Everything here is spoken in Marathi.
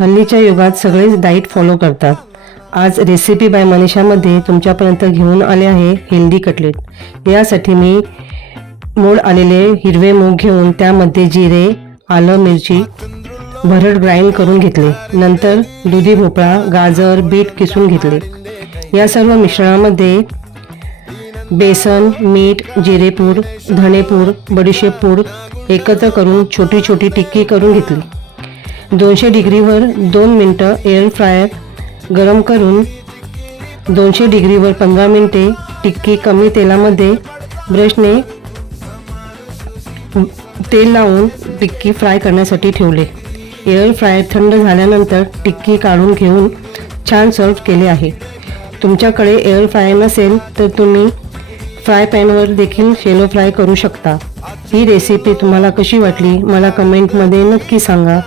हल्लीच्या युगात सगळेच डाएट फॉलो करतात। आज रेसिपी बाय मनीषामध्ये तुमच्यापर्यंत घेऊन आले आहे हेल्दी कटलेट। यासाठी मी मोड आलेले हिरवे मूग घेऊन त्यामध्ये जिरे, आलं, मिरची भरड ग्राइंड करून घेतले। नंतर दुधी भोपळा, गाजर, बीट किसून घेतले। या सर्व मिश्रणामध्ये बेसन, मीठ, जिरेपूड, धणेपूड, बडीशेप पूड एकत्र करून छोटी छोटी टिक्की करून घेतली। 200 डिग्रीवर 2 मिनिटं एअर फ्रायर गरम करून 200 डिग्रीवर 15 मिनिटे टिक्की कमी तेलामध्ये ब्रशने तेल लावून टिक्की फ्राय करण्यासाठी ठेवले। एअर फ्रायर थंड झाल्यानंतर टिक्की काढून घेऊन छान सर्व केले आहे। तुमच्याकडे एअर फ्रायर नसेल तर तुम्ही फ्राय पॅनवर देखील शेलो फ्राय करू शकता। ही रेसिपी तुम्हाला कशी वाटली मला कमेंटमध्ये नक्की सांगा।